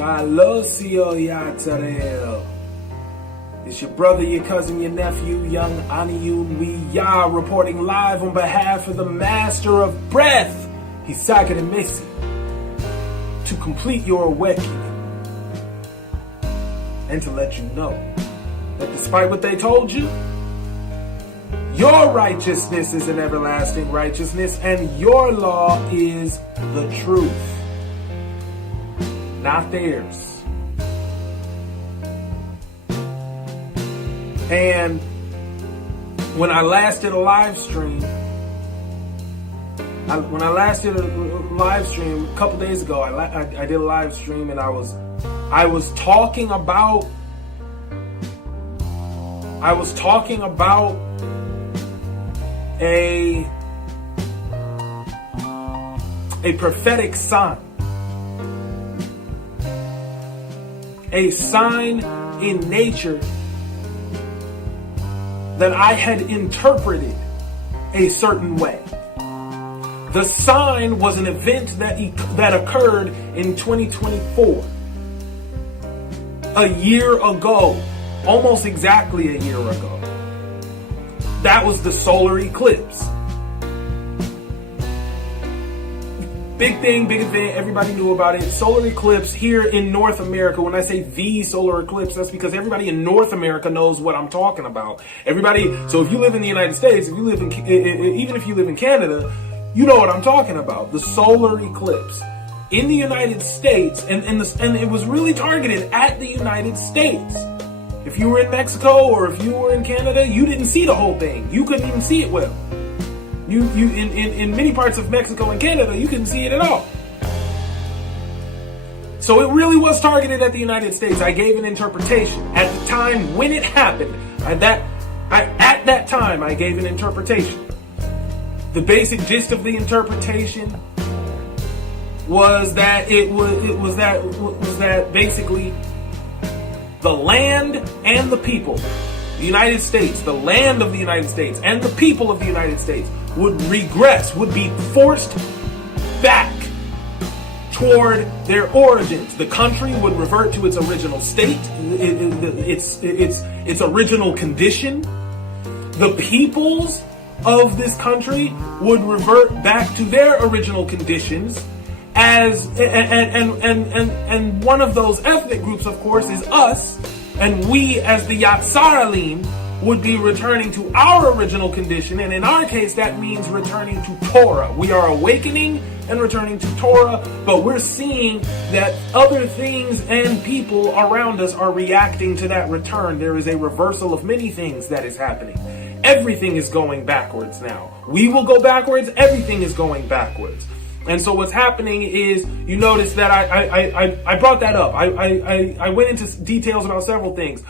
Yaśarelim. It's your brother, your cousin, your nephew, young Aniyunwiyah, reporting live on behalf of the master of breath, Yaśarelim, to complete your awakening and to let you know that despite what they told you, your righteousness is an everlasting righteousness and your law is the truth, not theirs. And when I last did a live stream, a couple days ago, I did a live stream and I was talking about a prophetic sign, a sign in nature that I had interpreted a certain way. The sign was an event that occurred in 2024, a year ago, almost exactly a year ago. That was the solar eclipse. Big event, everybody knew about it. Solar eclipse here in North America. When I say the solar eclipse, that's because everybody in North America knows what I'm talking about. So if you live in the United States, even if you live in Canada, you know what I'm talking about. The solar eclipse in the United States, and it was really targeted at the United States. If you were in Mexico or if you were in Canada, you didn't see the whole thing. You couldn't even see it well. In many parts of Mexico and Canada, you couldn't see it at all. So it really was targeted at the United States. I gave an interpretation at the time when it happened. At that time, I gave an interpretation. The basic gist of the interpretation was that basically the land and the people, the United States, the land of the United States and the people of the United States would regress, would be forced back toward their origins. The country would revert to its original state, its original condition. The peoples of this country would revert back to their original conditions and one of those ethnic groups, of course, is us, and we as the Yaśarelim would be returning to our original condition, and in our case that means returning to Torah. We are awakening and returning to Torah, but we're seeing that other things and people around us are reacting to that return. There is a reversal of many things that is happening. Everything is going backwards now. We will go backwards, everything is going backwards. And so what's happening is, you notice that I brought that up. I went into details about several things.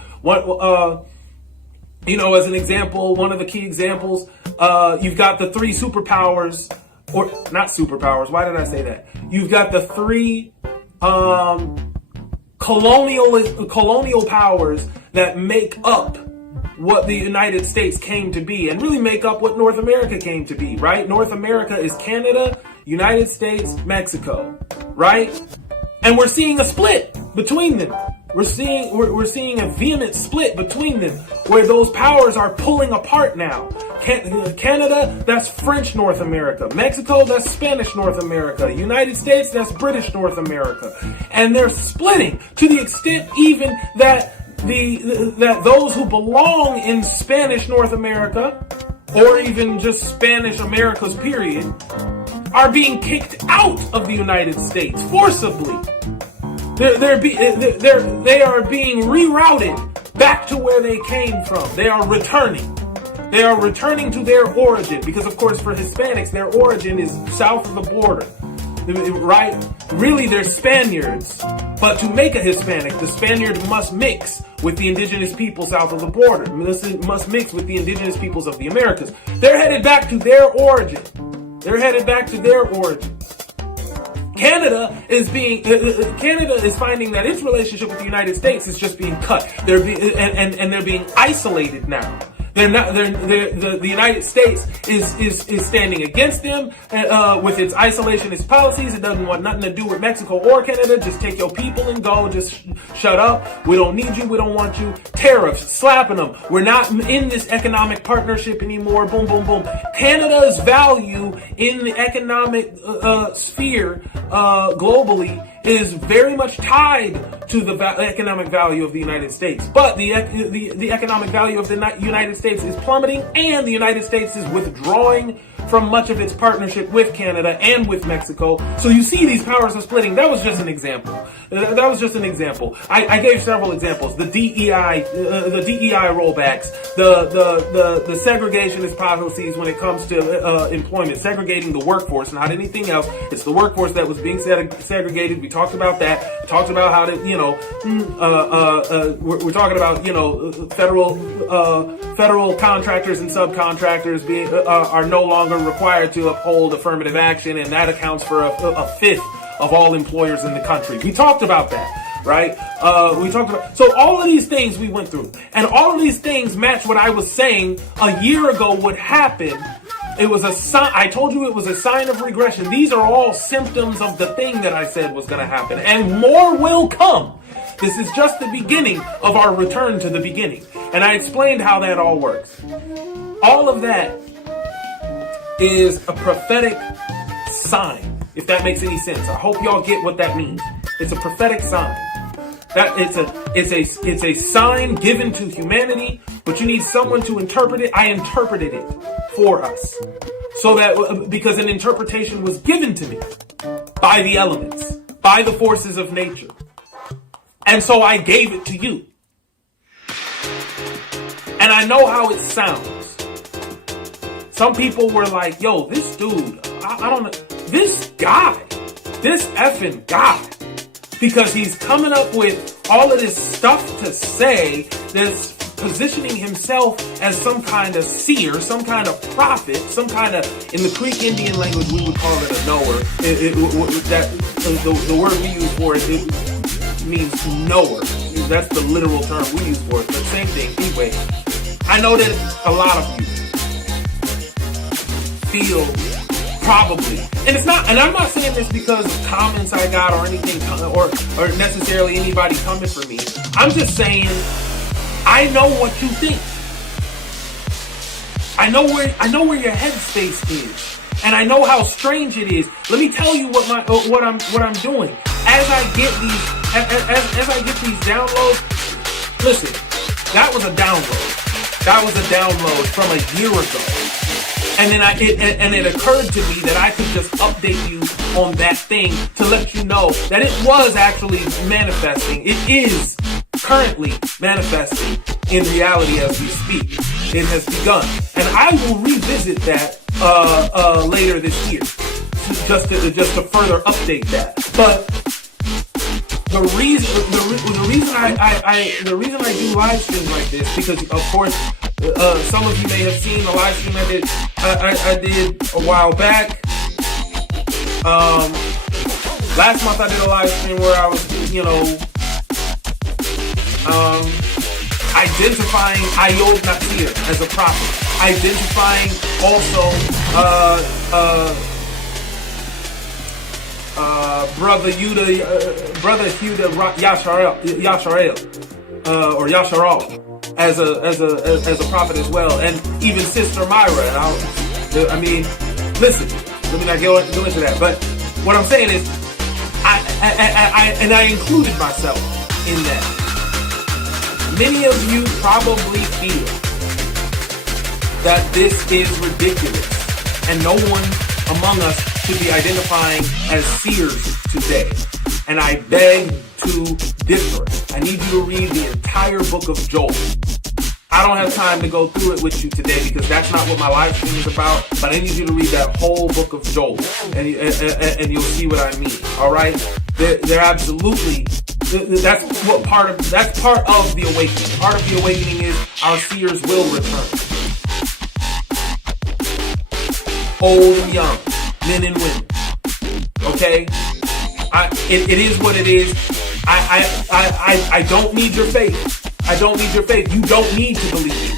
As an example, one of the key examples, you've got the three superpowers, or not superpowers. Why did I say that? You've got the three colonial powers that make up what the United States came to be, and really make up what North America came to be, right? North America is Canada, United States, Mexico, right? And we're seeing a split between them. We're seeing a vehement split between them, where those powers are pulling apart now. Canada, that's French North America. Mexico, that's Spanish North America. United States, that's British North America. And they're splitting to the extent even that that those who belong in Spanish North America, or even just Spanish Americas period, are being kicked out of the United States forcibly. They are being rerouted back to where they came from. They are returning. They are returning to their origin, because of course for Hispanics, their origin is south of the border, right? Really, they're Spaniards, but to make a Hispanic, the Spaniard must mix with the indigenous people south of the border. Must mix with the indigenous peoples of the Americas. They're headed back to their origin. Canada is finding that its relationship with the United States is just being cut. They're being isolated now. The United States is standing against them with its isolationist policies. It doesn't want nothing to do with Mexico or Canada. Just take your people and go. Just shut up. We don't need you. We don't want you. Tariffs, slapping them. We're not in this economic partnership anymore. Boom, boom, boom. Canada's value in the economic sphere globally is very much tied to the economic value of the United States. But the economic value of the United States is plummeting, and the United States is withdrawing from much of its partnership with Canada and with Mexico. So you see these powers are splitting. That was just an example. I gave several examples. The DEI rollbacks, the segregationist policies when it comes to employment, segregating the workforce, not anything else. It's the workforce that was being segregated. We talked about that. We talked about how to, we're talking about, federal contractors and subcontractors are no longer required to uphold affirmative action, and that accounts for a fifth of all employers in the country. We talked about that, right? So all of these things we went through, and all of these things match what I was saying a year ago would happen. It was a sign. I told you it was a sign of regression. These are all symptoms of the thing that I said was going to happen, and more will come. This is just the beginning of our return to the beginning. And I explained how that all works. All of that is a prophetic sign, if that makes any sense. I hope y'all get what that means. It's a prophetic sign. That it's a sign given to humanity, but you need someone to interpret it. I interpreted it for us. So that, because an interpretation was given to me by the elements, by the forces of nature. And so I gave it to you. And I know how it sounds. Some people were like, yo, this dude, I don't know, this effing guy, because he's coming up with all of this stuff to say that's positioning himself as some kind of seer, some kind of prophet, some kind of, in the Creek Indian language, we would call it a knower. The word we use for it means knower. That's the literal term we use for it, but same thing. Anyway, I know that a lot of you feel probably, and it's not, and I'm not saying this because of comments I got or anything, or necessarily anybody coming for me. I'm just saying, I know what you think. I know where your headspace is, and I know how strange it is. Let me tell you what I'm doing as I get these downloads. Listen, that was a download. That was a download from a year ago. And then it occurred to me that I could just update you on that thing to let you know that it was actually manifesting. It is currently manifesting in reality as we speak. It has begun. And I will revisit that later this year, just to further update that. But the reason I do live streams like this, because of course some of you may have seen the live stream I did a while back. Last month I did a live stream where I was, identifying Ayod Natsir as a prophet, identifying also Brother Huda Yaśarelim, or Yaśarelim, as a prophet as well, and even Sister Myra. And listen, let me not go into that. But what I'm saying is, I included myself in that. Many of you probably feel that this is ridiculous, and no one among us should be identifying as seers today. And I beg to differ. I need you to read the entire book of Joel. I don't have time to go through it with you today because that's not what my live stream is about, but I need you to read that whole book of Joel, and you'll see what I mean. All right? They're absolutely, that's part of the awakening. Part of the awakening is our seers will return. Old and young, men and women. Okay? It is what it is. I don't need your faith. I don't need your faith. You don't need to believe it.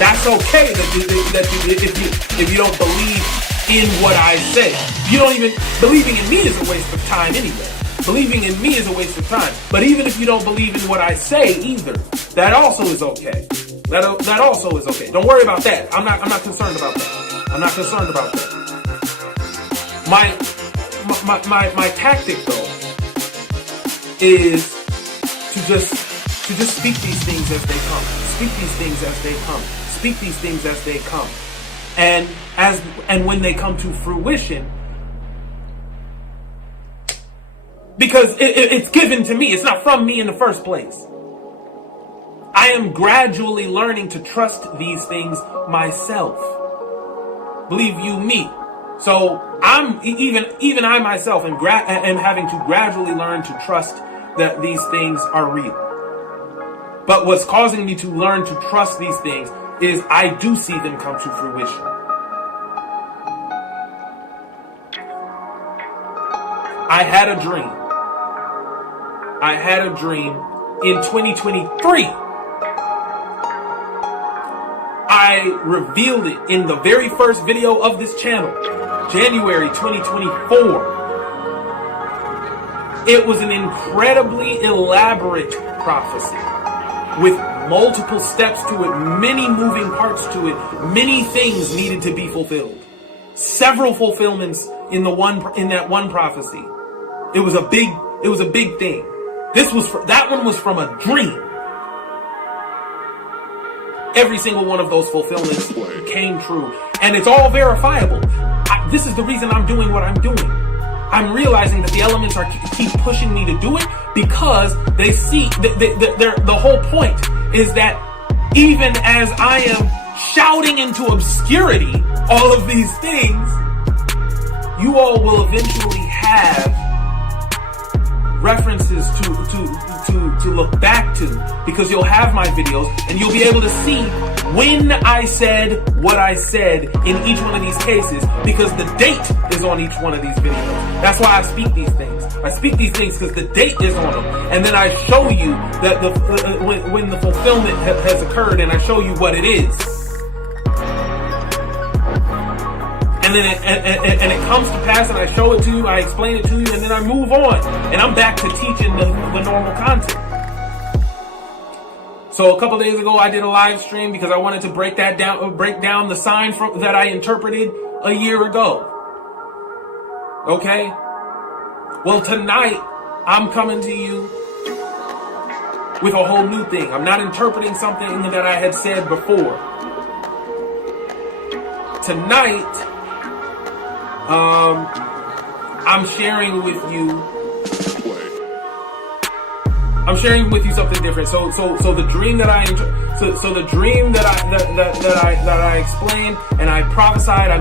That's okay if you don't believe in what I say. You don't even, believing in me is a waste of time anyway. Believing in me is a waste of time. But even if you don't believe in what I say either, that also is okay. That also is okay. Don't worry about that. I'm not concerned about that. I'm not concerned about that. My tactic though is to just speak these things as they come. Speak these things as they come. Speak these things as they come. And when they come to fruition, because it's given to me. It's not from me in the first place. I am gradually learning to trust these things myself. Believe you me. So I'm even I myself am having to gradually learn to trust that these things are real. But what's causing me to learn to trust these things is I do see them come to fruition. I had a dream in 2023. I revealed it in the very first video of this channel, January 2024. It was an incredibly elaborate prophecy with multiple steps to it, many moving parts to it, many things needed to be fulfilled. Several fulfillments in that one prophecy. It was a big thing. That one was from a dream. Every single one of those fulfillments came true, and it's all verifiable. This is the reason I'm doing what I'm doing. I'm realizing that the elements keep pushing me to do it because they see the whole point is that even as I am shouting into obscurity all of these things, you all will eventually have references to look back to, because you'll have my videos and you'll be able to see when I said what I said in each one of these cases, because the date is on each one of these videos. That's why I speak these things. I speak these things because the date is on them, and then I show you that when the fulfillment has occurred, and I show you what it is. And then it comes to pass, and I show it to you, I explain it to you, and then I move on, and I'm back to teaching the normal content. So a couple days ago, I did a live stream because I wanted to break down the sign that I interpreted a year ago. Okay? Well, tonight I'm coming to you with a whole new thing. I'm not interpreting something that I had said before. Tonight, I'm sharing with you something different. So the dream that I explained and I prophesied, I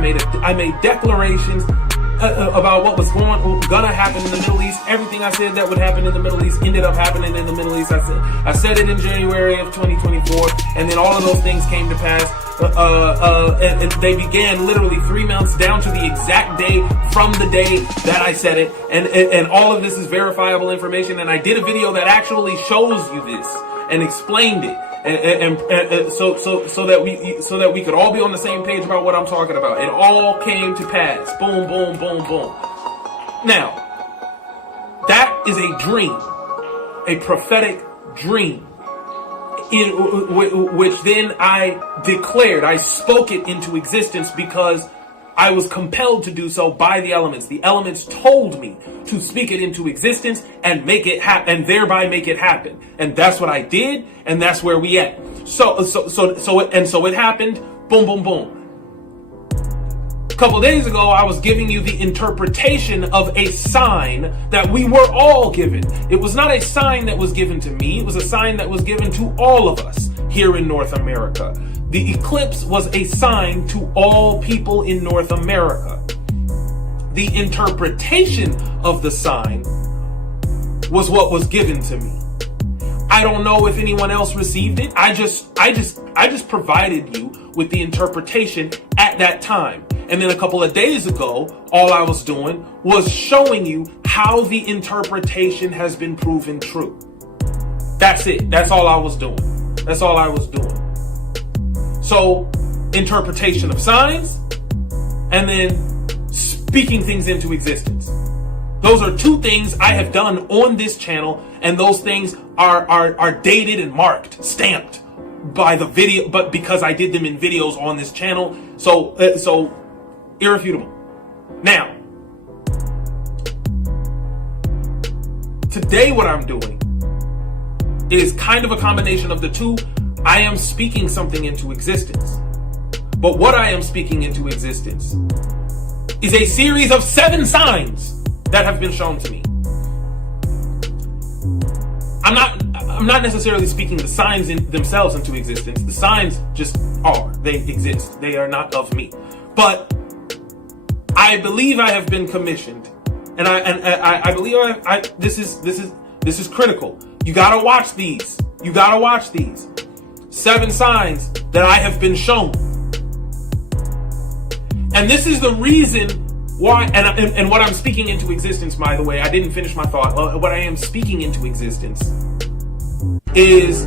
made declarations about what was gonna happen in the Middle East. Everything I said that would happen in the Middle East ended up happening in the Middle East. I said it in January of 2024, and then all of those things came to pass. And they began literally 3 months down to the exact day from the day that I said it, and all of this is verifiable information. And I did a video that actually shows you this and explained it, and so that we could all be on the same page about what I'm talking about. It all came to pass. Boom, boom, boom, boom. Now, that is a dream, a prophetic dream. Which then I declared, I spoke it into existence because I was compelled to do so by the elements. The elements told me to speak it into existence and make it happen, and thereby make it happen. And that's what I did, and that's where we at. So it happened. Boom, boom, boom. A couple days ago, I was giving you the interpretation of a sign that we were all given. It was not a sign that was given to me. It was a sign that was given to all of us here in North America. The eclipse was a sign to all people in North America. The interpretation of the sign was what was given to me. I don't know if anyone else received it. I just provided you with the interpretation at that time. And then a couple of days ago, all I was doing was showing you how the interpretation has been proven true. That's it. That's all I was doing. That's all I was doing. So, interpretation of signs, and then speaking things into existence. Those are two things I have done on this channel, and those things are dated and marked, stamped by the video, but because I did them in videos on this channel, so irrefutable. Now, today what I'm doing is kind of a combination of the two. I am speaking something into existence. But what I am speaking into existence is a series of 7 signs that have been shown to me. I'm not necessarily speaking the signs in themselves into existence. The signs just are. They exist. They are not of me. But I believe I have been commissioned, and I believe this is critical. You gotta watch these. You gotta watch these 7 signs that I have been shown. And this is the reason why, and what I'm speaking into existence, by the way, I didn't finish my thought. What I am speaking into existence is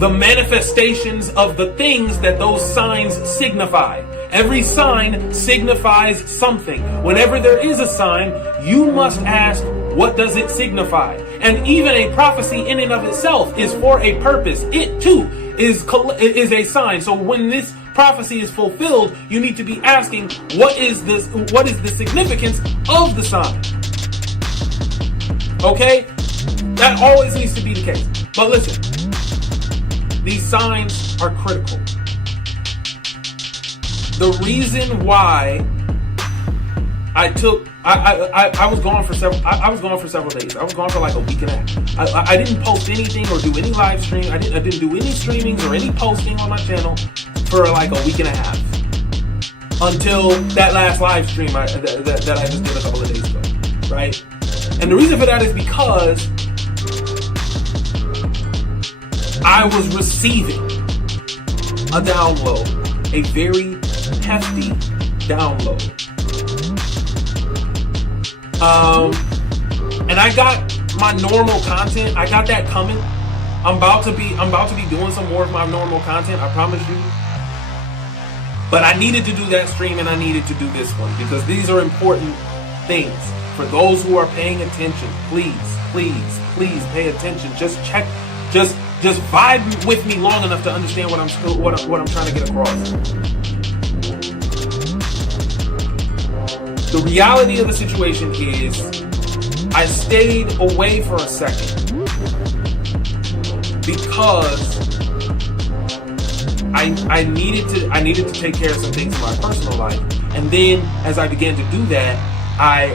the manifestations of the things that those signs signify. Every sign signifies something. Whenever there is a sign, you must ask, what does it signify? And even a prophecy in and of itself is for a purpose. It too is a sign. So when this prophecy is fulfilled, you need to be asking, what is the significance of the sign? Okay? That always needs to be the case. But listen, these signs are critical. The reason why I was gone for several days. I was gone for like a week and a half. I didn't post anything or do any live stream. I didn't do any streamings or any posting on my channel for like a week and a half, until that last live stream that I just did a couple of days ago, right? And the reason for that is because I was receiving a download, a very hefty download. And I got my normal content. I got that coming. I'm about to be doing some more of my normal content, I promise you. But I needed to do that stream, and I needed to do this one because these are important things. For those who are paying attention, please pay attention. Just check, just vibe with me long enough to understand what I'm trying to get across. The reality of the situation is, I stayed away for a second because I needed to take care of some things in my personal life, and then as I began to do that, I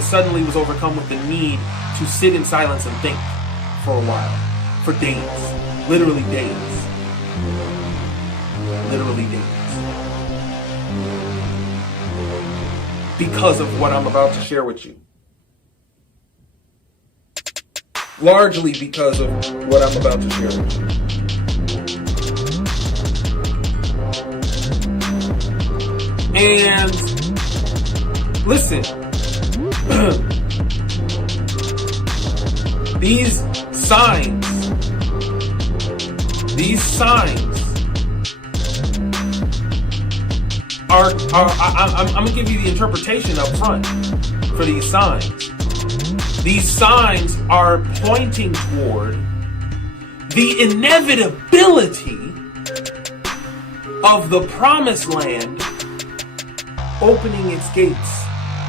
suddenly was overcome with the need to sit in silence and think for a while, for days, literally days. Because of what I'm about to share with you. Largely because of what I'm about to share with you. And listen, these signs are I'm gonna give you the interpretation up front for these signs. These signs are pointing toward the inevitability of the promised land opening its gates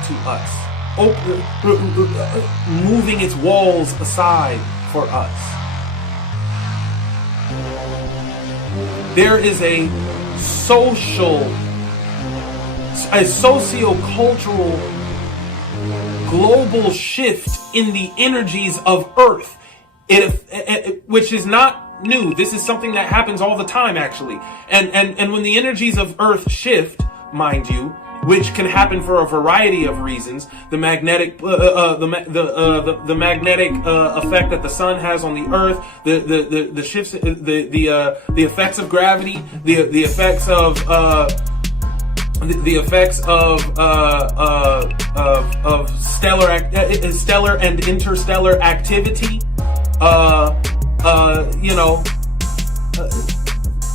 to us, moving its walls aside for us. There is a socio-cultural global shift in the energies of Earth, which is not new. This is something that happens all the time, actually. And when the energies of Earth shift, mind you, which can happen for a variety of reasons, the magnetic the magnetic effect that the sun has on the Earth, the shifts, the effects of gravity, the effects of stellar and interstellar activity,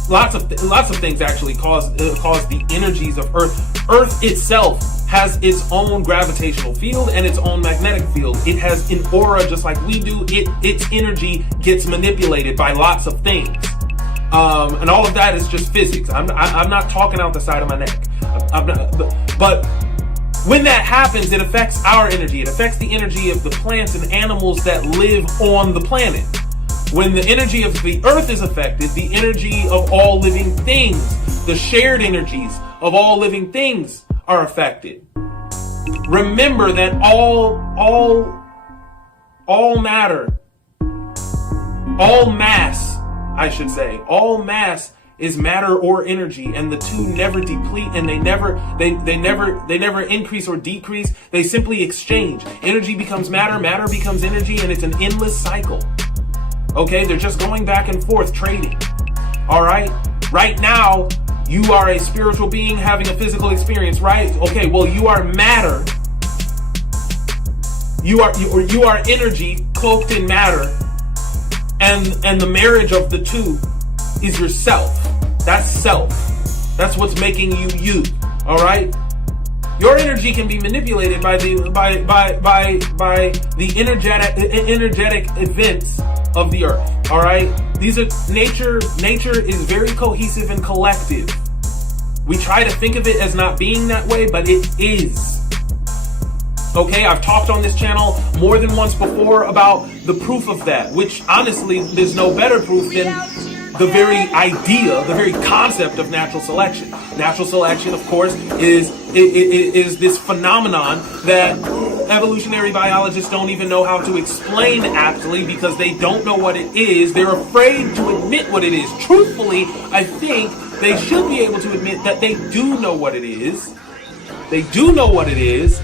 lots of things actually cause the energies of Earth. Earth itself has its own gravitational field and its own magnetic field. It has an aura just like we do. Its energy gets manipulated by lots of things, and all of that is just physics. I'm not talking out the side of my neck. But when that happens, it affects our energy. It affects the energy of the plants and animals that live on the planet. When the energy of the earth is affected, the energy of all living things, the shared energies of all living things are affected. Remember that all matter, all mass, I should say, all mass is matter or energy, and the two never deplete, and they never increase or decrease. They simply exchange. Energy becomes matter, matter becomes energy, and it's an endless cycle. Okay, they're just going back and forth trading. All right, right now you are a spiritual being having a physical experience, right? Okay, well, you are matter. You are energy cloaked in matter, and the marriage of the two is yourself. That's self. That's what's making you you. All right. Your energy can be manipulated by the energetic events of the earth. All right. These are nature. Nature is very cohesive and collective. We try to think of it as not being that way, but it is. Okay, I've talked on this channel more than once before about the proof of that, which honestly, there's no better proof than the very idea, the very concept of natural selection. Natural selection, of course, is this phenomenon that evolutionary biologists don't even know how to explain aptly because they don't know what it is. They're afraid to admit what it is. Truthfully, I think they should be able to admit that they do know what it is. They do know what it is,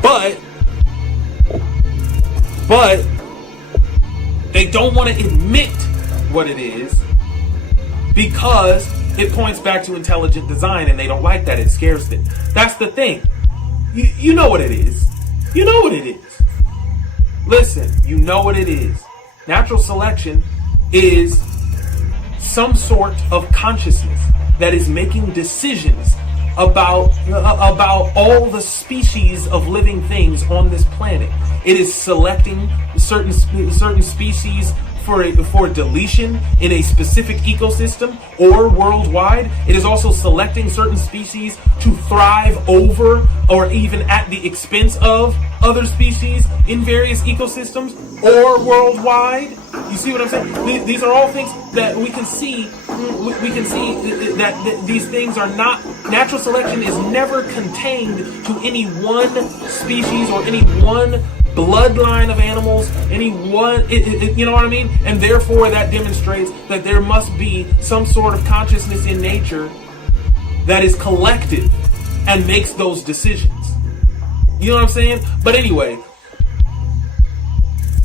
but they don't want to admit what it is because it points back to intelligent design, and they don't like that. It scares them. That's the thing. You know what it is. You know what it is. Listen, you know what it is. Natural selection is some sort of consciousness that is making decisions about all the species of living things on this planet. It is selecting certain species for deletion in a specific ecosystem or worldwide. It is also selecting certain species to thrive over or even at the expense of other species in various ecosystems or worldwide. You see what I'm saying? These are all things that we can see. We can see that these things are not. Natural selection is never contained to any one species or any one bloodline of animals, any one, you know what I mean? And therefore that demonstrates that there must be some sort of consciousness in nature that is collective and makes those decisions. You know what I'm saying? But anyway,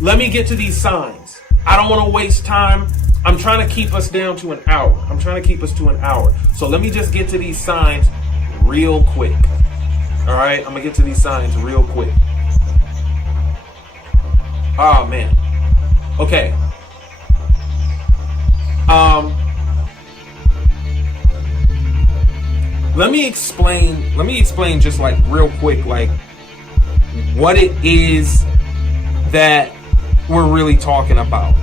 let me get to these signs. I don't want to waste time. I'm trying to keep us down to an hour. I'm trying to keep us to an hour. So let me just get to these signs real quick. All right? I'm going to get to these signs real quick. Oh, man. Okay. Let me explain just like real quick, like what it is that we're really talking about.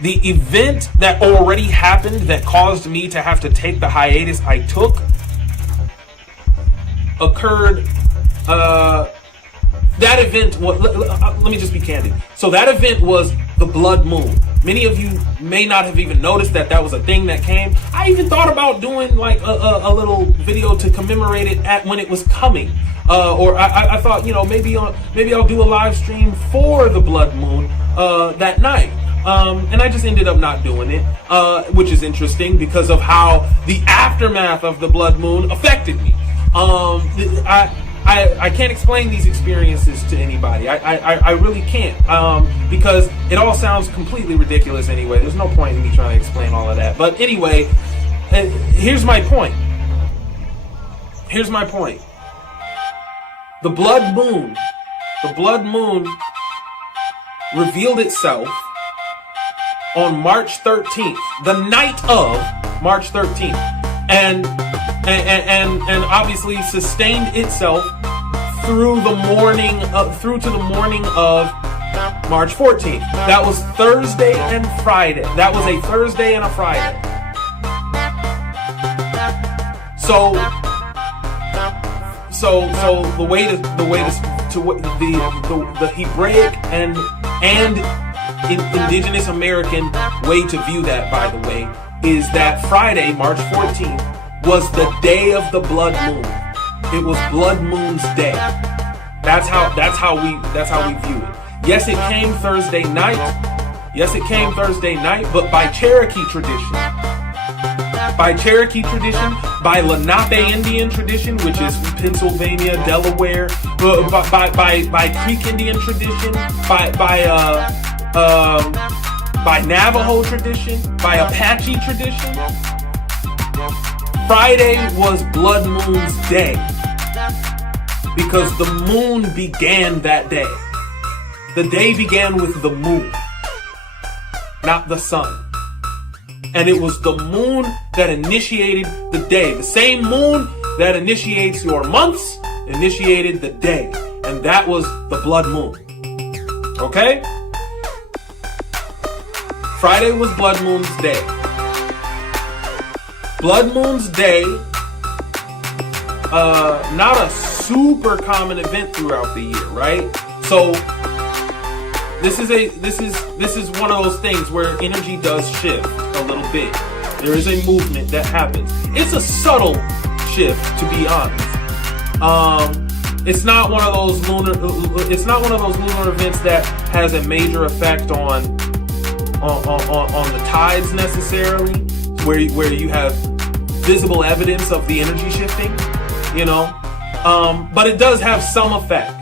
The event that already happened that caused me to have to take the hiatus I took occurred, that event, let me just be candid. So that event was the blood moon. Many of you may not have even noticed that was a thing that came. I even thought about doing like a little video to commemorate it at when it was coming. Or I thought, maybe I'll do a live stream for the blood moon that night. And I just ended up not doing it, which is interesting because of how the aftermath of the blood moon affected me. I can't explain these experiences to anybody. I really can't, because it all sounds completely ridiculous anyway. There's no point in me trying to explain all of that. But anyway, here's my point. Here's my point. The blood moon revealed itself on March 13th, the night of March 13th, and obviously sustained itself through to the morning of March 14th. That was Thursday and Friday. That was a Thursday and a Friday. So the Hebraic and indigenous American way to view that, by the way, is that Friday, March 14th, was the day of the blood moon. It was Blood Moon's day. That's how we view it. Yes, it came Thursday night. But by Cherokee tradition, by Lenape Indian tradition, which is Pennsylvania, Delaware, by Creek Indian tradition, by Navajo tradition, by Apache tradition, Friday was Blood Moon's day because the moon began that day. The day began with the moon, not the sun. And it was the moon that initiated the day. The same moon that initiates your months initiated the day. And that was the blood moon. Okay? Friday was Blood Moon's day. Blood Moon's day, not a super common event throughout the year, right? So this is one of those things where energy does shift a little bit. There is a movement that happens. It's a subtle shift, to be honest. It's not one of those lunar events that has a major effect on the tides necessarily, where you have visible evidence of the energy shifting, but it does have some effect.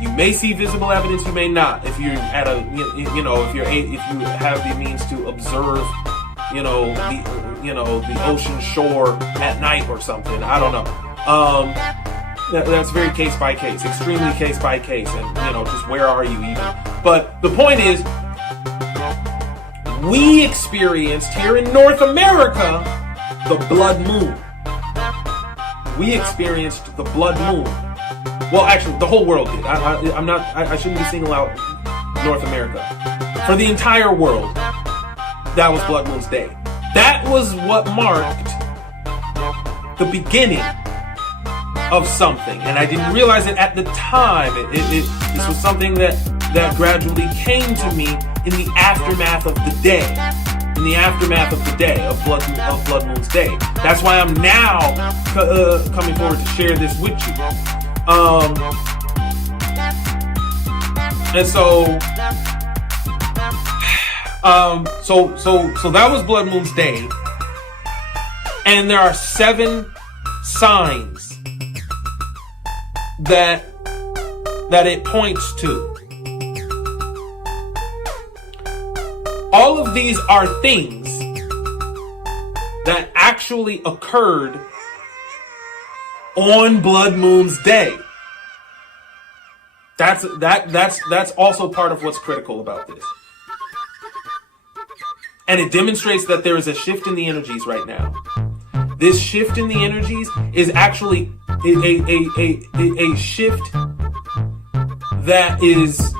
You may see visible evidence, you may not. If you're at if you have the means to observe, the ocean shore at night or something. I don't know. That's very case by case, extremely case by case, and just where are you even? But the point is, we experienced here in North America the blood moon. We experienced the blood moon. Well, actually, the whole world did. I shouldn't be singling out North America. For the entire world, that was Blood Moon's day. That was what marked the beginning of something, and I didn't realize it at the time. This was something that gradually came to me in the aftermath of the day. In the aftermath of the day of Blood Moon's day. That's why I'm now coming forward to share this with you. And so that was Blood Moon's day, and there are 7 signs that it points to. All of these are things that actually occurred on Blood Moon's day. That's also part of what's critical about this. And it demonstrates that there is a shift in the energies right now. This shift in the energies is actually a shift that is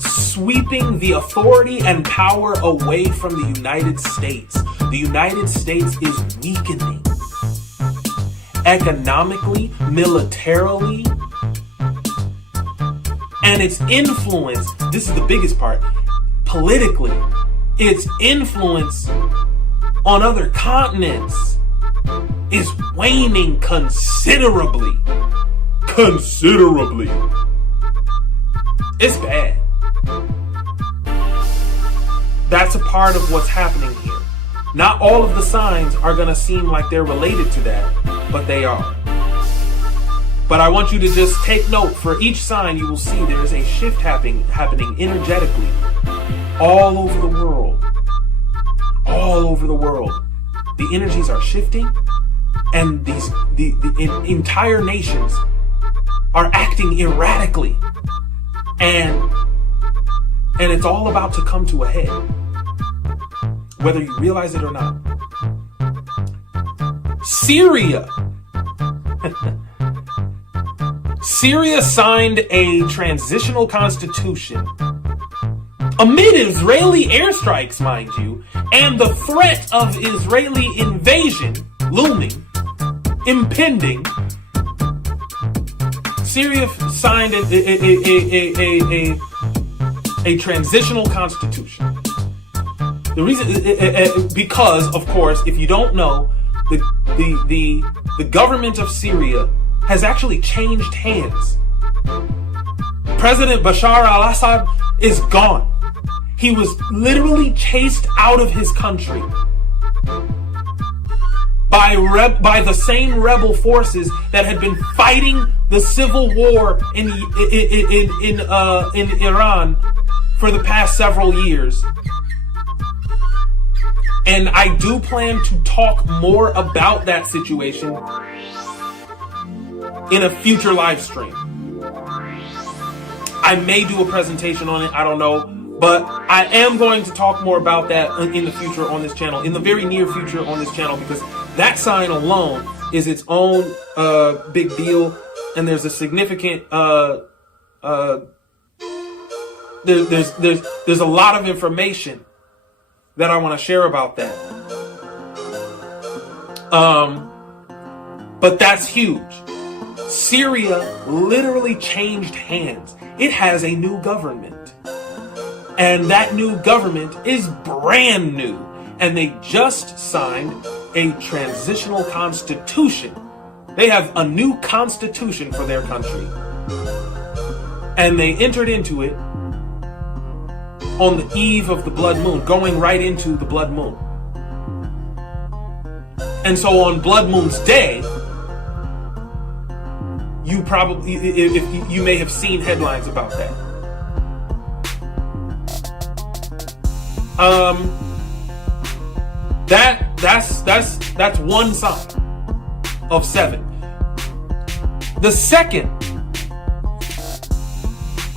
sweeping the authority and power away from the United States. The United States is weakening. Economically, militarily, and its influence, this is the biggest part, politically, its influence on other continents is waning considerably. Considerably. It's bad. That's a part of what's happening here. Not all of the signs are going to seem like they're related to that, but they are. But I want you to just take note. For each sign, you will see there is a shift happening energetically all over the world. All over the world. The energies are shifting, and the entire nations are acting erratically. And it's all about to come to a head. whether you realize it or not. Syria. Syria signed a transitional constitution amid Israeli airstrikes, mind you, and the threat of Israeli invasion looming, impending. Syria signed a transitional constitution. The reason, because of course, if you don't know, the government of Syria has actually changed hands. President Bashar al-Assad is gone. He was literally chased out of his country by the same rebel forces that had been fighting the civil war in Iran for the past several years. And I do plan to talk more about that situation in a future live stream. I may do a presentation on it, I don't know, but I am going to talk more about that in the future on this channel, in the very near future on this channel, because that sign alone is its own big deal, and there's a significant there's a lot of information that I want to share about that. But that's huge. Syria literally changed hands. It has a new government. And that new government is brand new. And they just signed a transitional constitution. They have a new constitution for their country. And they entered into it on the eve of the blood moon, going right into the blood moon. And so on blood moon's day, you probably, if you may have seen headlines about that. That's one sign of 7. The second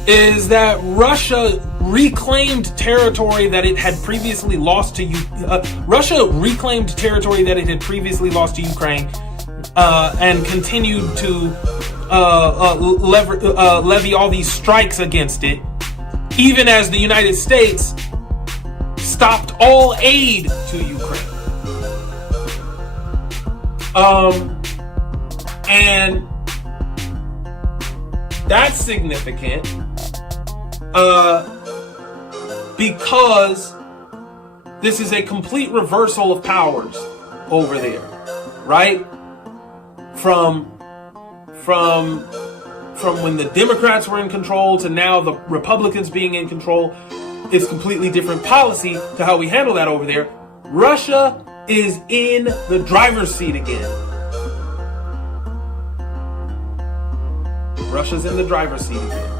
is that Russia reclaimed territory that it had previously lost to Russia reclaimed territory that it had previously lost to Ukraine, and continued to levy all these strikes against it, even as the United States stopped all aid to Ukraine. And that's significant because this is a complete reversal of powers over there, right? From when the Democrats were in control to now the Republicans being in control, it's completely different policy to how we handle that over there. Russia is in the driver's seat again. Russia's in the driver's seat again.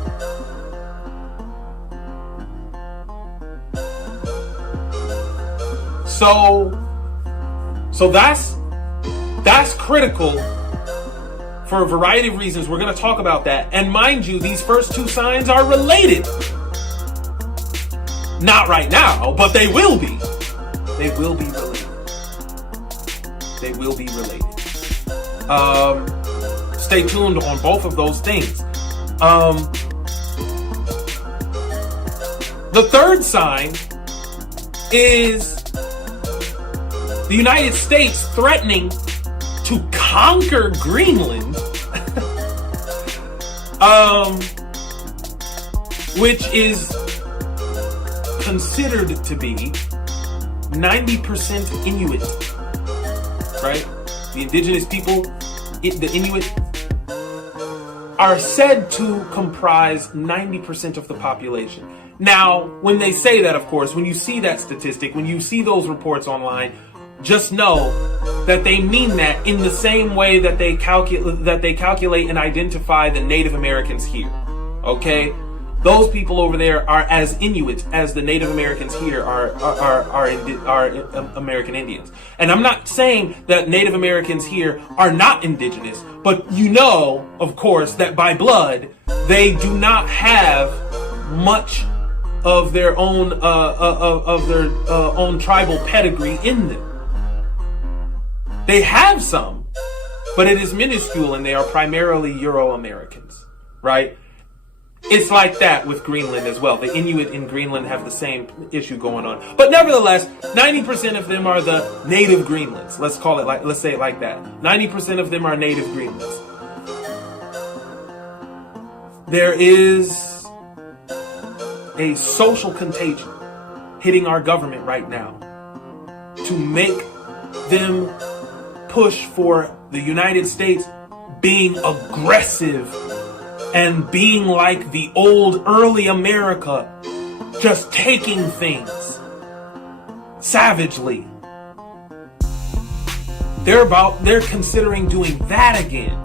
So that's critical for a variety of reasons. We're going to talk about that. And mind you, these first two signs are related. Not right now, but they will be. They will be related. They will be related. Stay tuned on both of those things. The third sign is the United States threatening to conquer Greenland, which is considered to be 90% Inuit, right? The indigenous people, the Inuit, are said to comprise 90% of the population. Now, when they say that, of course, when you see that statistic, when you see those reports online, just know that they mean that in the same way that they calculate and identify the Native Americans here. Okay? Those people over there are as Inuit as the Native Americans here are American Indians. And I'm not saying that Native Americans here are not indigenous, but you know, of course, that by blood, they do not have much of their own own tribal pedigree in them. They have some, but it is minuscule, and they are primarily Euro-Americans, right? It's like that with Greenland as well. The Inuit in Greenland have the same issue going on. But nevertheless, 90% of them are the native Greenlands. Let's say it like that. 90% of them are native Greenlands. There is a social contagion hitting our government right now to make them push for the United States being aggressive and being like the old early America, just taking things savagely. They're considering doing that again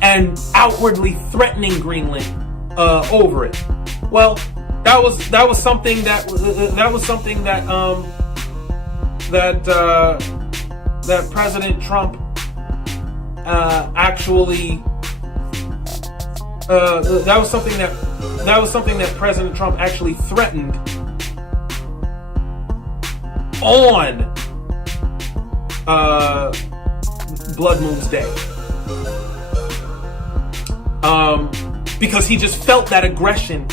and outwardly threatening Greenland over it. Well, that was something that President Trump actually. That was something that President Trump actually threatened on Blood Moon's Day, because he just felt that aggression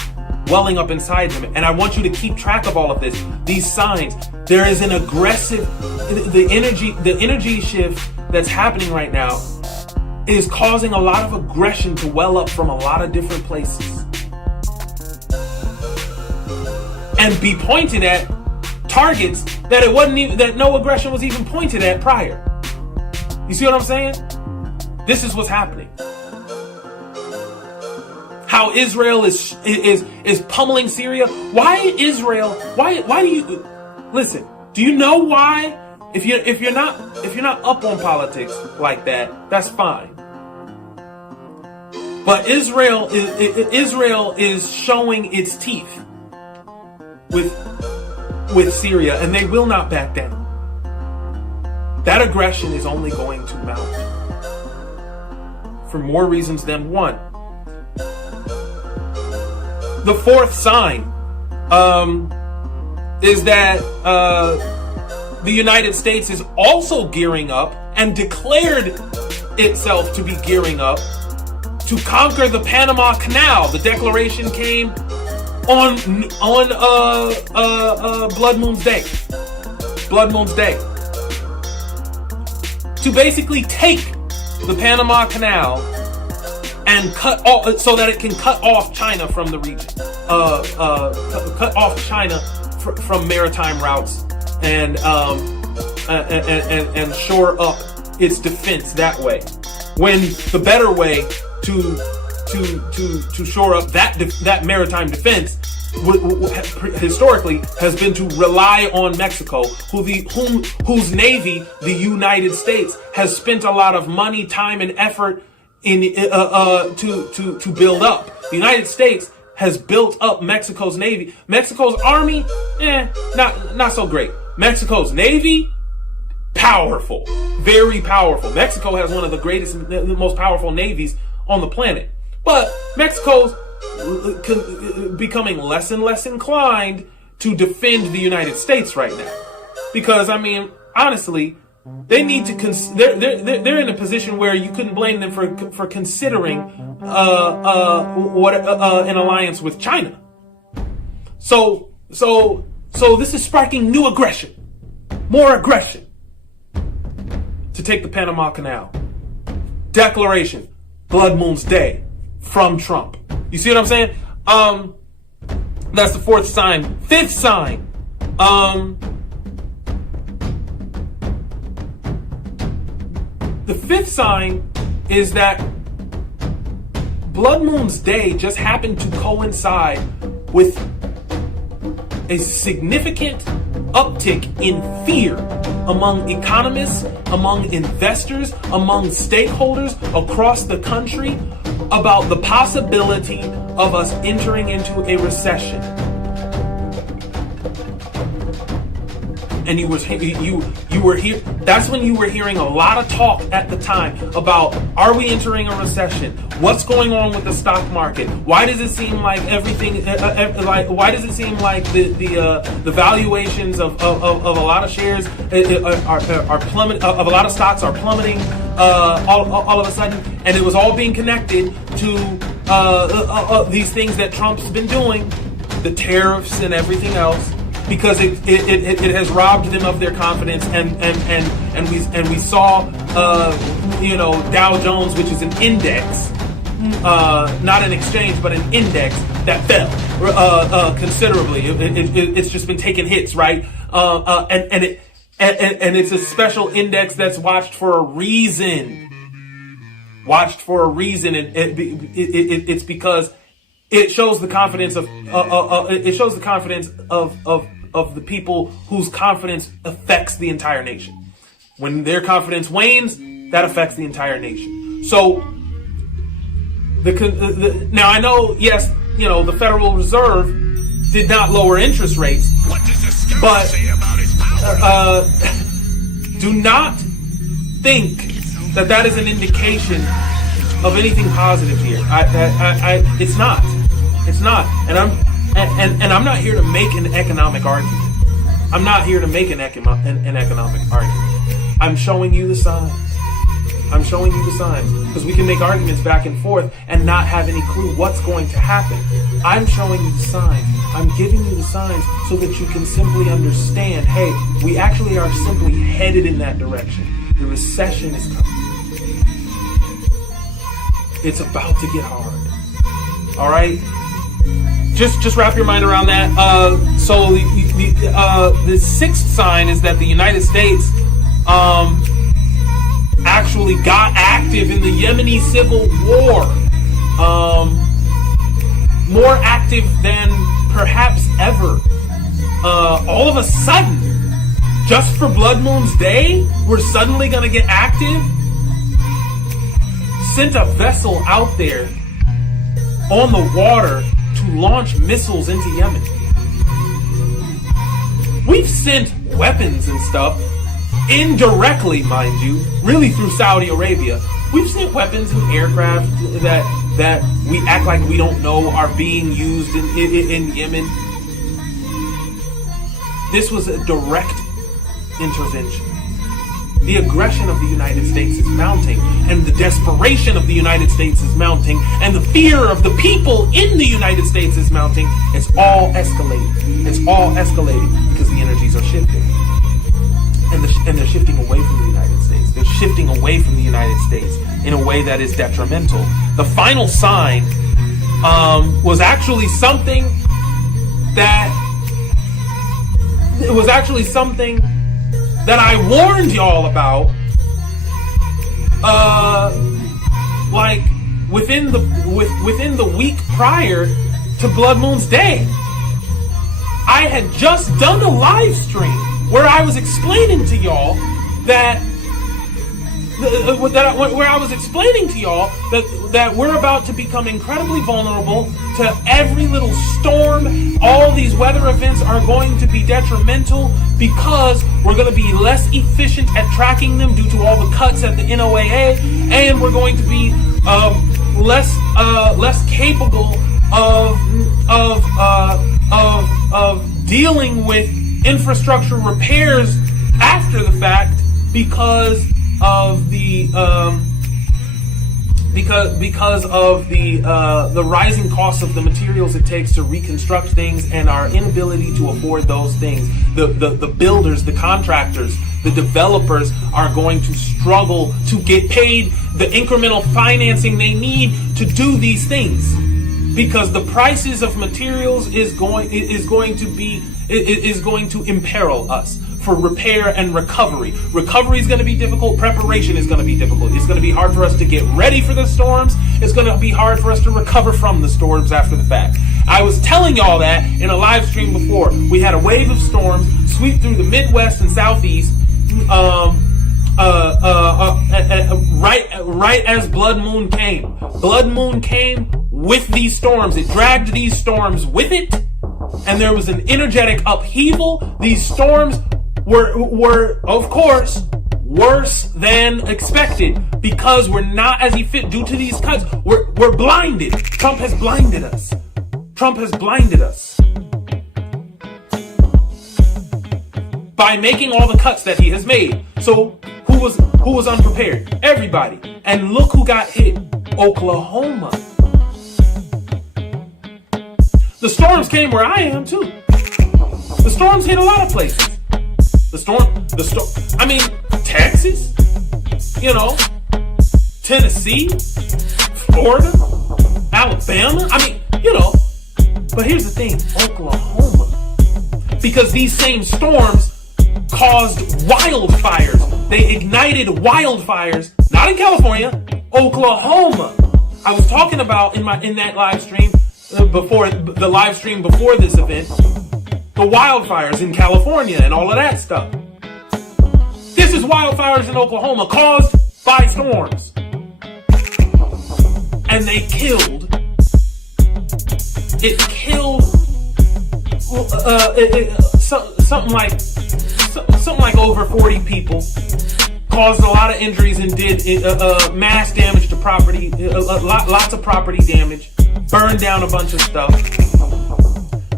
welling up inside him. And I want you to keep track of all of this. These signs. There is an aggressive, the energy shift that's happening right now is causing a lot of aggression to well up from a lot of different places and be pointed at targets that that no aggression was even pointed at prior. You see what I'm saying? This is what's happening. How Israel is pummeling Syria. Why Israel? Why do you listen? Do you know why? If you're not up on politics like that, that's fine. But Israel is showing its teeth with Syria, and they will not back down. That aggression is only going to mount for more reasons than one. The fourth sign is that the United States is also gearing up and declared itself to be gearing up to conquer the Panama Canal. The declaration came on Blood Moon's Day. Blood Moon's Day. To basically take the Panama Canal and cut off, so that it can cut off China from the region. Cut off China from maritime routes and shore up its defense that way. When the better way to shore up that maritime defense historically has been to rely on Mexico, whose navy the United States has spent a lot of money, time, and effort to build up. The United States has built up Mexico's navy. Mexico's army, not so great. Mexico's navy, powerful, very powerful. Mexico has one of the most powerful navies on the planet. But Mexico's becoming less and less inclined to defend the United States right now, because honestly, they need to. They're in a position where you couldn't blame them for considering an alliance with China. So this is sparking new aggression, more aggression to take the Panama Canal. Declaration, Blood Moon's Day from Trump. You see what I'm saying? That's the fourth sign. Fifth sign. The fifth sign is that Blood Moon's Day just happened to coincide with a significant uptick in fear among economists, among investors, among stakeholders across the country about the possibility of us entering into a recession. and you were here. That's when you were hearing a lot of talk at the time about, are we entering a recession? What's going on with the stock market? Why does it seem like everything? Why does it seem like the valuations of a lot of shares are plummeting? Of a lot of stocks are plummeting all of a sudden, and it was all being connected to these things that Trump's been doing, the tariffs and everything else. Because it has robbed them of their confidence, and we saw Dow Jones, which is an index, not an exchange, but an index that fell considerably. It's just been taking hits, right? And it's a special index that's watched for a reason. Watched for a reason, and it's because it shows the confidence of the people whose confidence affects the entire nation. When their confidence wanes, that affects the entire nation. So, now I know, yes, the Federal Reserve did not lower interest rates, but do not think that is an indication of anything positive here. It's not. It's not, and I'm not here to make an economic argument. I'm not here to make an economic argument. I'm showing you the signs. I'm showing you the signs, because we can make arguments back and forth and not have any clue what's going to happen. I'm showing you the signs. I'm giving you the signs so that you can simply understand, hey, we actually are simply headed in that direction. The recession is coming. It's about to get hard. All right? Just wrap your mind around that. So the sixth sign is that the United States actually got active in the Yemeni civil war. More active than perhaps ever. All of a sudden, just for Blood Moon's Day, we're suddenly going to get active. Sent a vessel out there on the water to launch missiles into Yemen. We've sent weapons and stuff indirectly, mind you, really through Saudi Arabia. We've sent weapons and aircraft that we act like we don't know are being used in Yemen. This was a direct intervention. The aggression of the United States is mounting, and the desperation of the United States is mounting, and the fear of the people in the United States is mounting. It's all escalating. It's all escalating because the energies are shifting. And they're shifting away from the United States. They're shifting away from the United States in a way that is detrimental. The final sign was actually something that I warned y'all about, like within the week prior to Blood Moon's Day. I had just done a live stream where I was explaining to y'all that we're about to become incredibly vulnerable to every little storm. All these weather events are going to be detrimental because we're going to be less efficient at tracking them due to all the cuts at the NOAA, and we're going to be less capable of dealing with infrastructure repairs after the fact because of the rising costs of the materials it takes to reconstruct things and our inability to afford those things. The builders, the contractors, the developers are going to struggle to get paid the incremental financing they need to do these things, because the prices of materials is going to imperil us for repair and recovery. Recovery is going to be difficult. Preparation is going to be difficult. It's going to be hard for us to get ready for the storms. It's going to be hard for us to recover from the storms after the fact. I was telling y'all that in a live stream before. We had a wave of storms sweep through the Midwest and Southeast, right as Blood Moon came. Blood Moon came with these storms. It dragged these storms with it, and there was an energetic upheaval. These storms were of course worse than expected, because we're not as efficient due to these cuts. We're blinded. Trump has blinded us. Trump has blinded us by making all the cuts that he has made. So who was unprepared? Everybody. And look who got hit. Oklahoma. The storms came where I am too. The storms hit a lot of places. I mean, Texas, Tennessee, Florida, Alabama. I mean, but here's the thing, Oklahoma. Because these same storms caused wildfires. They ignited wildfires, not in California, Oklahoma. I was talking about in that live stream before this event, the wildfires in California and all of that stuff. This is wildfires in Oklahoma caused by storms. And it killed something like over 40 people, caused a lot of injuries, and did mass damage to property, lots of property damage, burned down a bunch of stuff.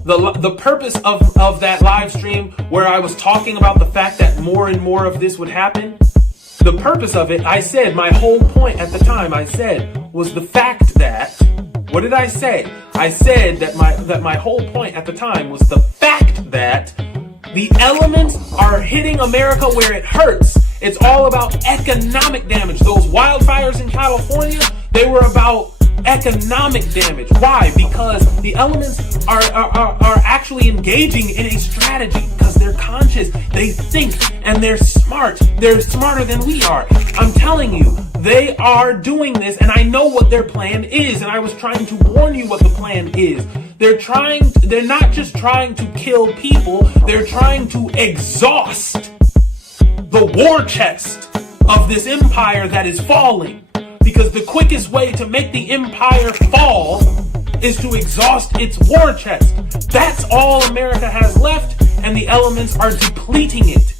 The purpose of that live stream, where I was talking about the fact that more and more of this would happen, the purpose of it, I said, my whole point at the time, was the fact that, what did I say? I said that my whole point at the time was the fact that the elements are hitting America where it hurts. It's all about economic damage. Those wildfires in California, they were about economic damage. Why? Because the elements are actually engaging in a strategy, because they're conscious, they think, and they're smart. They're smarter than we are. I'm telling you, they are doing this, and I know what their plan is, and I was trying to warn you what the plan is. They're not just trying to kill people, they're trying to exhaust the war chest of this empire that is falling. Because the quickest way to make the empire fall is to exhaust its war chest. That's all America has left, and the elements are depleting it,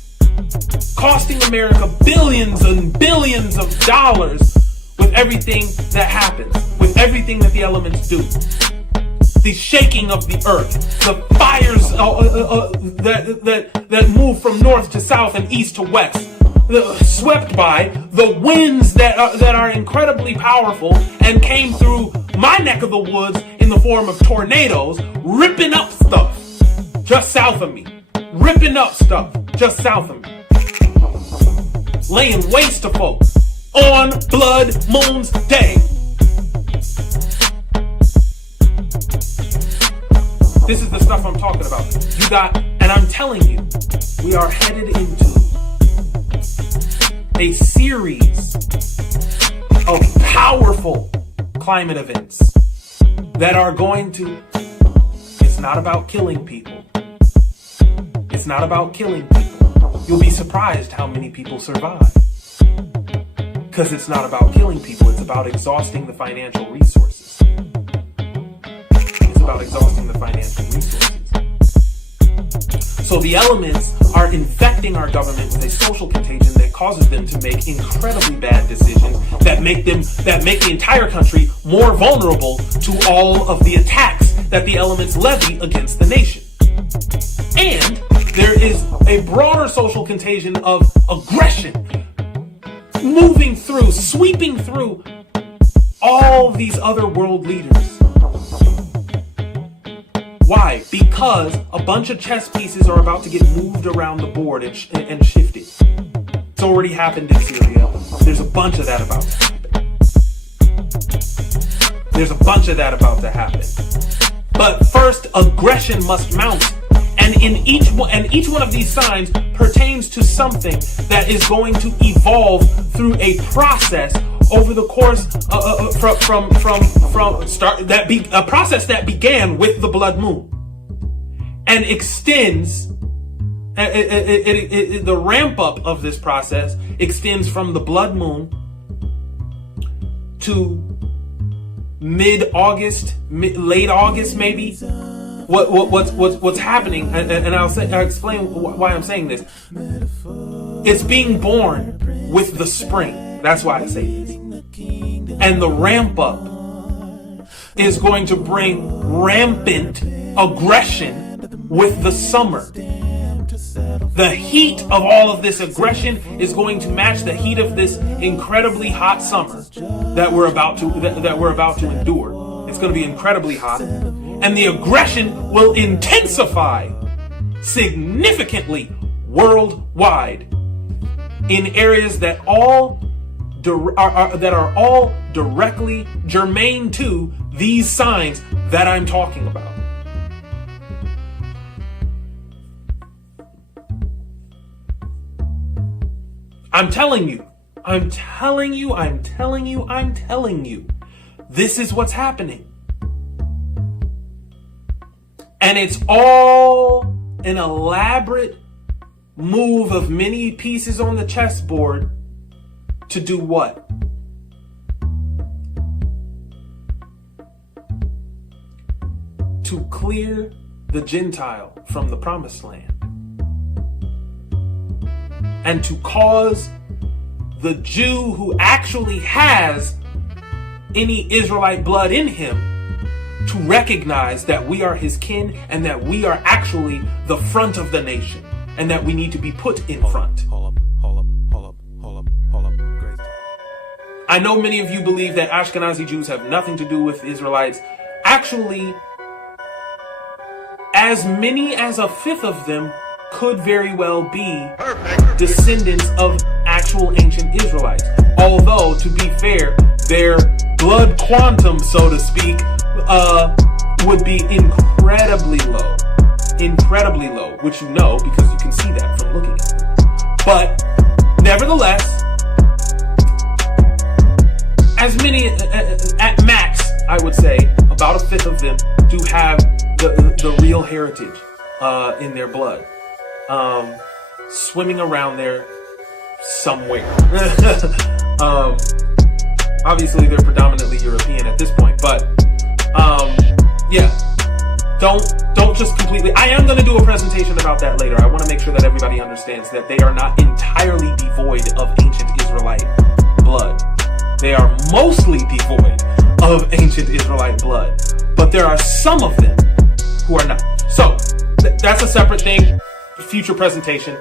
costing America billions and billions of dollars with everything that happens, with everything that the elements do. The shaking of the earth, the fires that move from north to south and east to west, swept by, the winds that are incredibly powerful and came through my neck of the woods in the form of tornadoes, ripping up stuff just south of me. Laying waste to folks on Blood Moon's Day. This is the stuff I'm talking about. And I'm telling you, we are headed into a series of powerful climate events that are going to, it's not about killing people. It's not about killing people. You'll be surprised how many people survive. Because it's not about killing people, it's about exhausting the financial resources. So the elements are infecting our government with a social contagion that causes them to make incredibly bad decisions that make the entire country more vulnerable to all of the attacks that the elements levy against the nation. And there is a broader social contagion of aggression sweeping through all these other world leaders. Why? Because a bunch of chess pieces are about to get moved around the board and shifted. It's already happened in Syria. There's a bunch of that about to happen. But first, aggression must mount. And each one of these signs pertains to something that is going to evolve through a process over the course a process that began with the blood moon and extends. The ramp up of this process extends from the blood moon to late August maybe, what's happening, and I'll explain why I'm saying this. It's being born with the spring. That's why I say this. And the ramp up is going to bring rampant aggression with the summer. The heat of all of this aggression is going to match the heat of this incredibly hot summer that we're about to endure. It's going to be incredibly hot, and the aggression will intensify significantly worldwide in areas that are all directly germane to these signs that I'm talking about. I'm telling you. This is what's happening. And it's all an elaborate move of many pieces on the chessboard to do what? To clear the Gentile from the promised land. And to cause the Jew who actually has any Israelite blood in him to recognize that we are his kin and that we are actually the front of the nation and that we need to be put in front. Hold up. Great. I know many of you believe that Ashkenazi Jews have nothing to do with Israelites. Actually, as many as a fifth of them could very well be descendants of actual ancient Israelites. Although, to be fair, their blood quantum, so to speak, would be incredibly low. Incredibly low, which you know because you can see that from looking at them. But, nevertheless, as many, at max, I would say, about a fifth of them do have the real heritage in their blood. Swimming around there somewhere. Obviously they're predominantly European at this point, but yeah, don't just completely. I am going to do a presentation about that later. I want to make sure that everybody understands that they are not entirely devoid of ancient Israelite blood. They are mostly devoid of ancient Israelite blood, but there are some of them who are not. So that's a separate thing. Future presentation,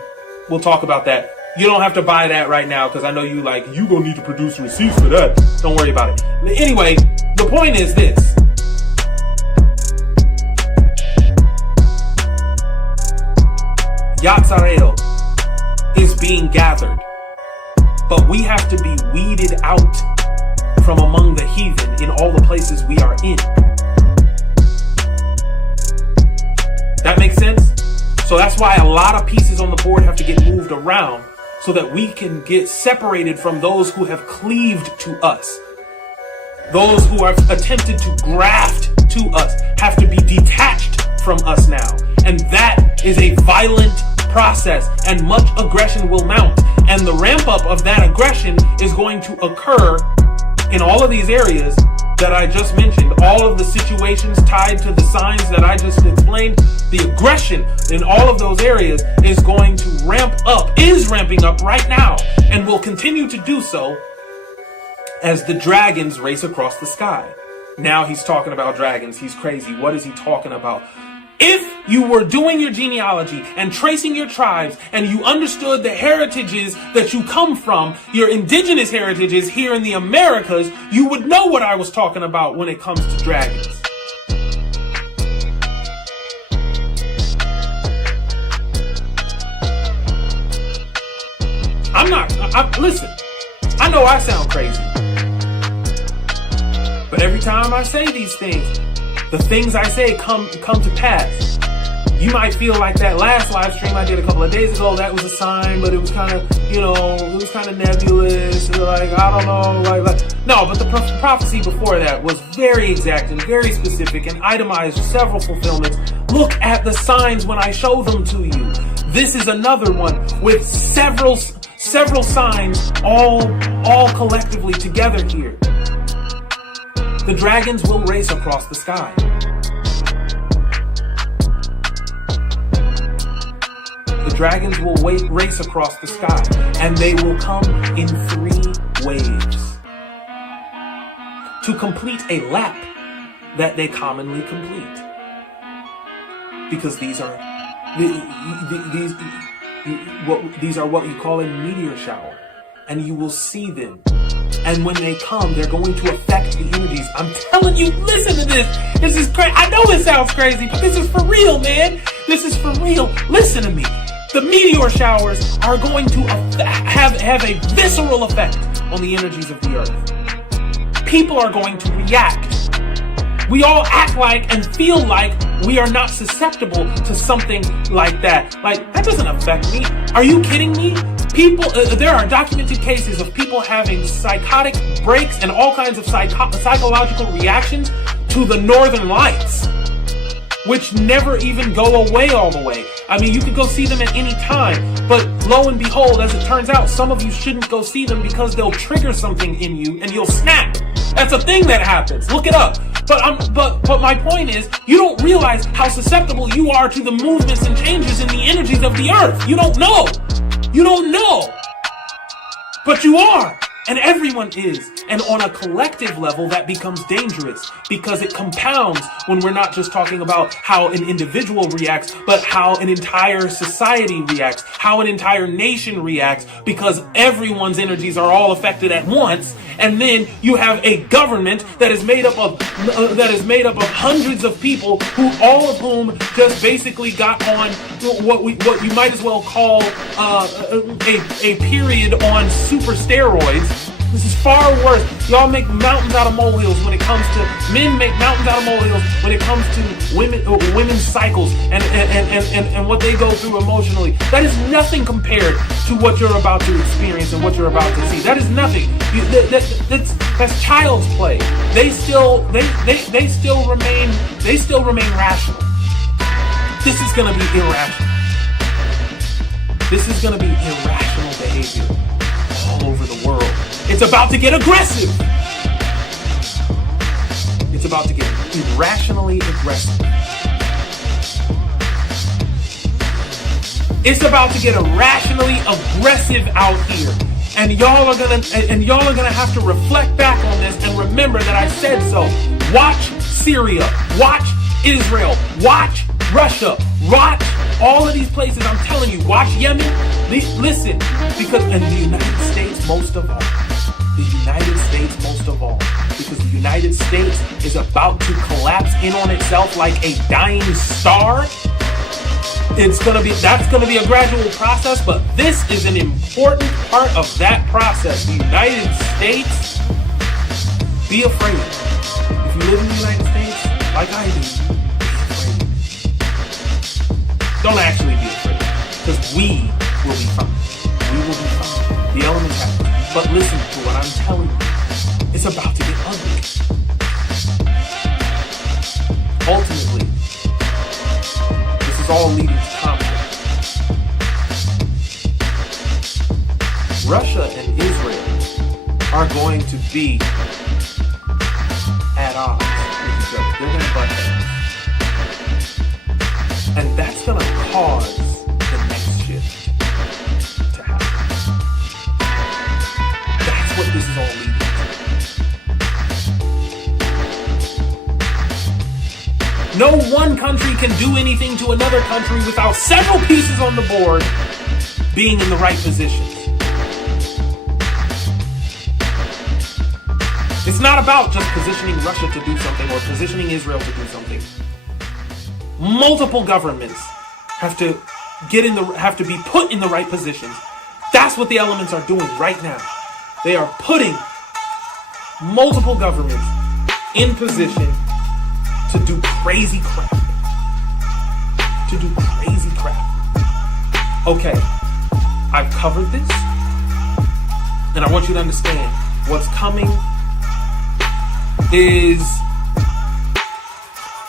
we'll talk about that. You don't have to buy that right now because I know you gonna need to produce receipts for that. Don't worry about it. Anyway, the point is this. Yaśarelim is being gathered, but we have to be weeded out from among the heathen in all the places we are in. That makes sense? So that's why a lot of pieces on the board have to get moved around so that we can get separated from those who have cleaved to us. Those who have attempted to graft to us have to be detached from us now. And that is a violent process, and much aggression will mount. And the ramp up of that aggression is going to occur in all of these areas that I just mentioned, all of the situations tied to the signs that I just explained. The aggression in all of those areas is going to is ramping up right now, and will continue to do so as the dragons race across the sky. Now he's talking about dragons. He's crazy. What is he talking about? If you were doing your genealogy and tracing your tribes and you understood the heritages that you come from, your indigenous heritages here in the Americas, you would know what I was talking about when it comes to dragons. Listen, I know I sound crazy, but every time I say these things, the things I say come to pass. You might feel like that last live stream I did a couple of days ago, that was a sign, but it was kind of, it was kind of nebulous. Like, I don't know, no, but the prophecy before that was very exact and very specific and itemized several fulfillments. Look at the signs when I show them to you. This is another one with several signs all collectively together here. The dragons will race across the sky. The dragons will race across the sky, and they will come in 3 waves to complete a lap that they commonly complete. Because these are what you call a meteor shower, and you will see them. And when they come, they're going to affect the energies. I'm telling you, listen to this. This is crazy. I know it sounds crazy, but this is for real, man. This is for real. Listen to me. The meteor showers are going to have a visceral effect on the energies of the earth. People are going to react. We all act like and feel like we are not susceptible to something like that. Like, that doesn't affect me. Are you kidding me? People, there are documented cases of people having psychotic breaks and all kinds of psychological reactions to the northern lights, which never even go away all the way. I mean, you could go see them at any time, but lo and behold, as it turns out, some of you shouldn't go see them because they'll trigger something in you and you'll snap. That's a thing that happens. Look it up. But my point is, you don't realize how susceptible you are to the movements and changes in the energies of the earth. You don't know. You don't know. But you are. And everyone is. And on a collective level, that becomes dangerous because it compounds when we're not just talking about how an individual reacts, but how an entire society reacts, how an entire nation reacts, because everyone's energies are all affected at once. And then you have a government that is made up of hundreds of people all of whom just basically got on what you might as well call a period on super steroids. This is far worse. Y'all make mountains out of molehills when it comes to men. Make mountains out of molehills when it comes to women's cycles and what they go through emotionally. That is nothing compared to what you're about to experience and what you're about to see. That is nothing. That's child's play. They still remain rational. This is gonna be irrational. This is gonna be irrational behavior all over the world. It's about to get aggressive. It's about to get irrationally aggressive. It's about to get irrationally aggressive out here. And y'all are gonna have to reflect back on this and remember that I said so. Watch Syria, watch Israel, watch Russia, watch all of these places. I'm telling you, watch Yemen. Listen, because in the United States most of all. The United States most of all, because the United States is about to collapse in on itself like a dying star. That's gonna be a gradual process, but this is an important part of that process. The United States, be afraid. If you live in the United States, like I do, be afraid. Don't actually be afraid, because we will be fine. We will be fine. The elements happen. But listen to what I'm telling you. It's about to get ugly. Ultimately, this is all leading to conflict. Russia and Israel are going to be at odds with each other. They're going to butt heads. And that's going to cause the next shift. What this is all leading to. No one country can do anything to another country without several pieces on the board being in the right positions. It's not about just positioning Russia to do something or positioning Israel to do something. Multiple governments have to be put in the right positions. That's what the elements are doing right now. They are putting multiple governments in position to do crazy crap. Okay, I've covered this, and I want you to understand what's coming is,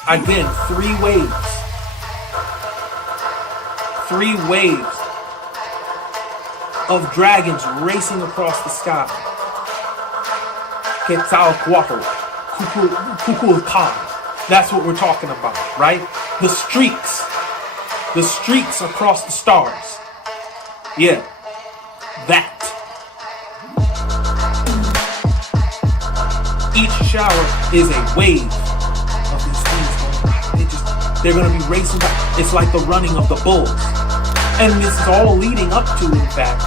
again, 3 waves. 3 waves of dragons racing across the sky. Quetzalcoatl, Kukulkan. That's what we're talking about, right? The streaks The streaks across the stars. Yeah, that. Each shower is a wave of these things going by. They're going to be racing by. It's like the running of the bulls. And this is all leading up to, in fact,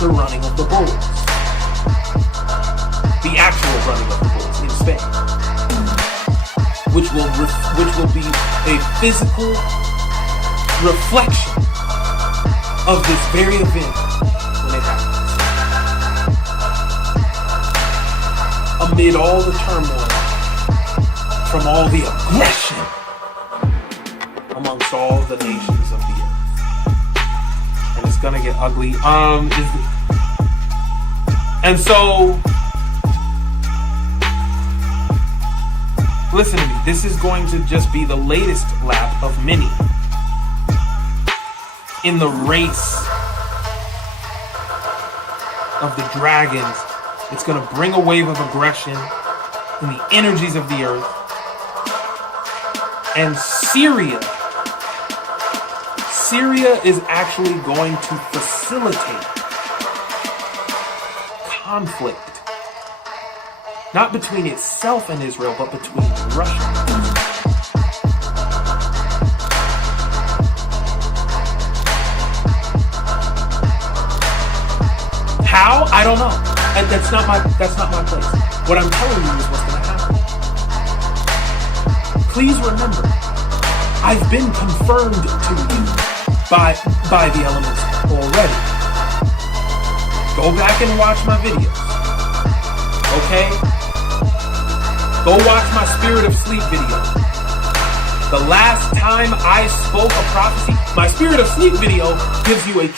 the running of the bulls. The actual running of the bulls in Spain. Which will be a physical reflection of this very event when it happens. Amid all the turmoil, from all the aggression amongst all the nations of the earth. And it's gonna get ugly. And so, listen to me, this is going to just be the latest lap of many in the race of the dragons. It's going to bring a wave of aggression in the energies of the earth. And Syria is actually going to facilitate conflict. Not between itself and Israel, but between Russia and Israel. How? I don't know. And that's not my place. What I'm telling you is what's going to happen. Please remember, I've been confirmed to you by the elements already. Go back and watch my videos. Okay? Go watch my Spirit of Sleep video. The last time I spoke a prophecy, my Spirit of Sleep video gives you it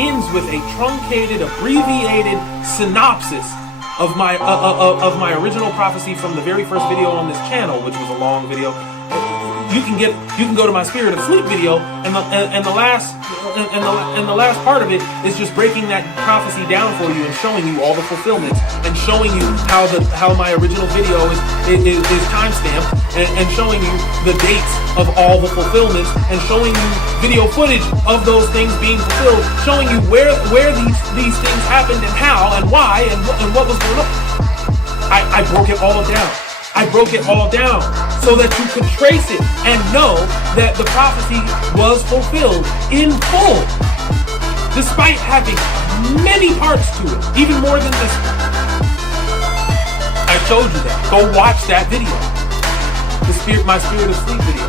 ends with a truncated, abbreviated synopsis of my original prophecy from the very first video on this channel, which was a long video. You can go to my Spirit of Sleep video, and the last part of it is just breaking that prophecy down for you and showing you all the fulfillments and showing you how my original video is timestamped and showing you the dates of all the fulfillments and showing you video footage of those things being fulfilled, showing you where these things happened and how and why and what was going on. I broke it all down. I broke it all down so that you could trace it and know that the prophecy was fulfilled in full, despite having many parts to it, even more than this. I showed you that. Go watch that video. My Spirit of Sleep video.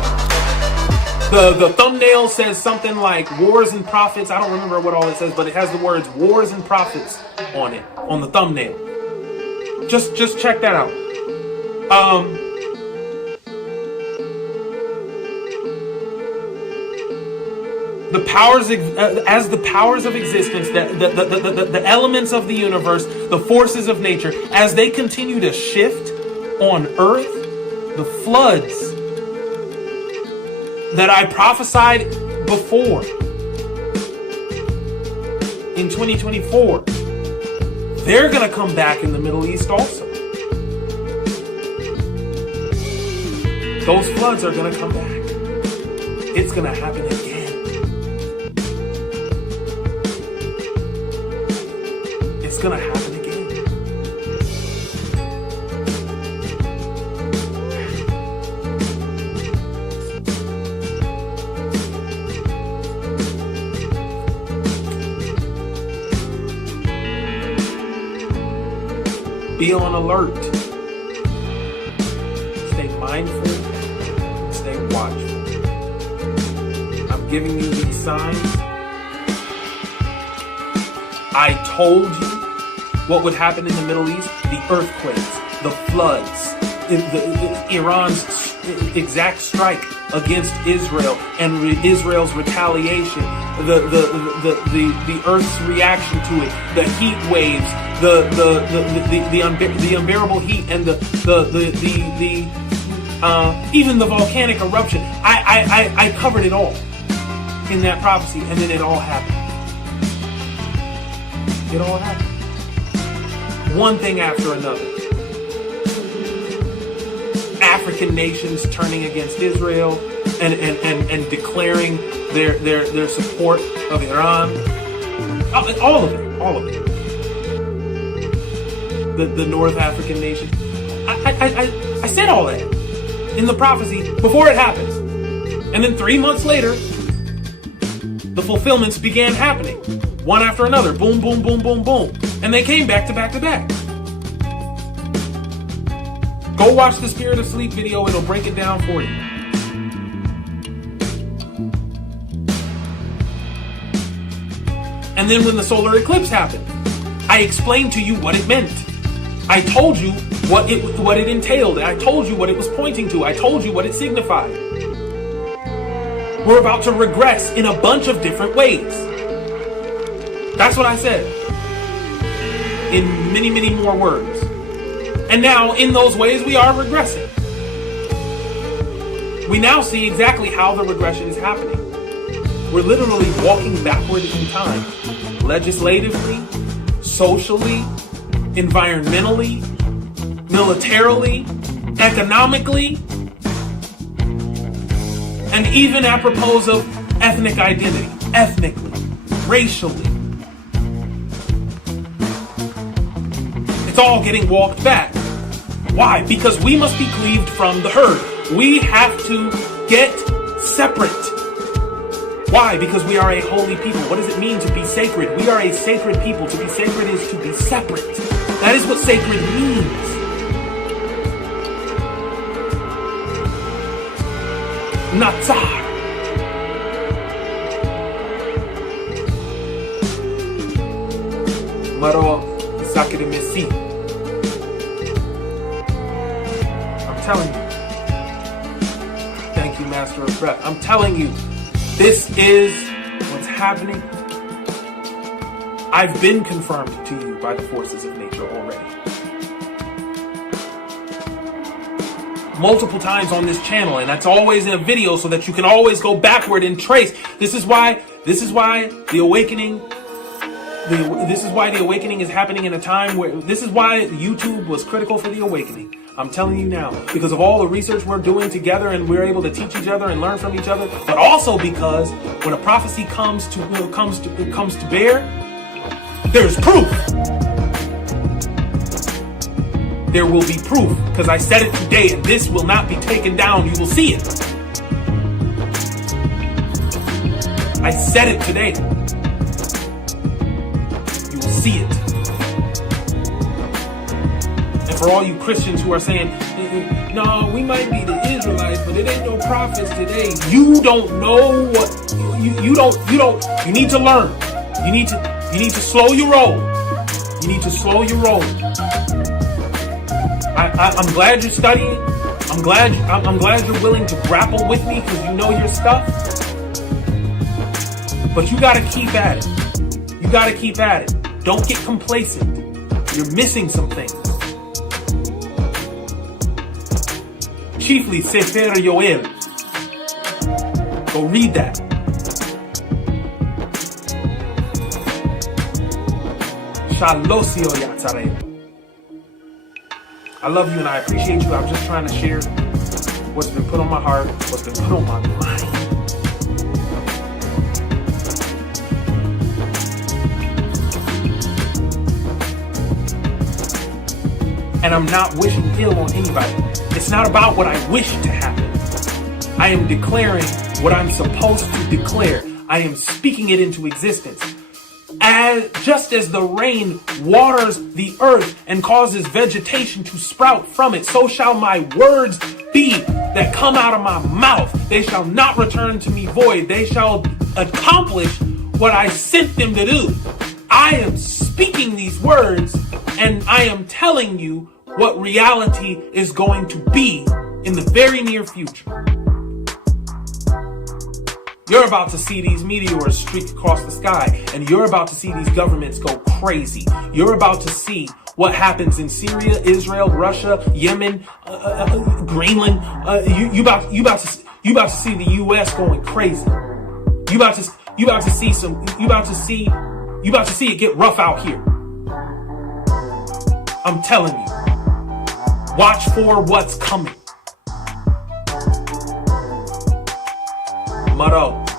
The thumbnail says something like Wars and Prophets. I don't remember what all it says, but it has the words Wars and Prophets on it, on the thumbnail. Just check that out. The powers, as the powers of existence, the elements of the universe, the forces of nature, as they continue to shift on Earth, the floods that I prophesied before in 2024, they're going to come back in the Middle East also. Those floods are going to come back. It's going to happen again. It's going to happen again. Be on alert. Stay mindful. Stay watchful. I'm giving you these signs. I told you what would happen in the Middle East. The earthquakes, the floods, Iran's exact strike against Israel and Israel's retaliation, the Earth's reaction to it, the heat waves, the unbearable heat, and even the volcanic eruption. I covered it all in that prophecy, and then it all happened. It all happened. One thing after another. African nations turning against Israel, and declaring their support of Iran. All of it. The North African nation. I said all that in the prophecy before it happened. And then 3 months later, the fulfillments began happening. One after another. Boom, boom, boom, boom, boom. And they came back to back to back. Go watch the Spirit of Sleep video. It'll break it down for you. And then when the solar eclipse happened, I explained to you what it meant. I told you what it entailed. I told you what it was pointing to. I told you what it signified. We're about to regress in a bunch of different ways. That's what I said. In many, many more words. And now, in those ways, we are regressing. We now see exactly how the regression is happening. We're literally walking backward in time. Legislatively, socially, environmentally, militarily, economically, and even apropos of ethnic identity, ethnically, racially. It's all getting walked back. Why? Because we must be cleaved from the herd. We have to get separate. Why? Because we are a holy people. What does it mean to be sacred? We are a sacred people. To be sacred is to be separate. That is what sacred means. Natsar. Maro Zakir Messi. I'm telling you. Thank you, Master of Breath. I'm telling you, this is what's happening. I've been confirmed to you by the forces of nature already. Multiple times on this channel, and that's always in a video so that you can always go backward and trace. This is why the awakening is happening in a time where this is why YouTube was critical for the awakening. I'm telling you now, because of all the research we're doing together and we're able to teach each other and learn from each other, but also because when a prophecy comes to bear, there's proof. There will be proof, because I said it today, and this will not be taken down. You will see it. I said it today. You will see it. And for all you Christians who are saying, no, we might be the Israelites, but it ain't no prophets today. You don't know what you need to learn. You need to slow your roll. You need to slow your roll. I'm glad you're studying. I'm glad you're willing to grapple with me because you know your stuff. But you gotta keep at it. You gotta keep at it. Don't get complacent. You're missing some things. Chiefly Sefer Yoel. Go read that. Shalosio Yaśarelim. I love you and I appreciate you. I'm just trying to share what's been put on my heart, what's been put on my mind. And I'm not wishing ill on anybody. It's not about what I wish to happen. I am declaring what I'm supposed to declare. I am speaking it into existence. Just as the rain waters the earth and causes vegetation to sprout from it, so shall my words be that come out of my mouth. They shall not return to me void. They shall accomplish what I sent them to do. I am speaking these words, and I am telling you what reality is going to be in the very near future. You're about to see these meteors streak across the sky, and you're about to see these governments go crazy. You're about to see what happens in Syria, Israel, Russia, Yemen, Greenland. You about to see the U.S. going crazy. You about to see it get rough out here. I'm telling you. Watch for what's coming. Maro.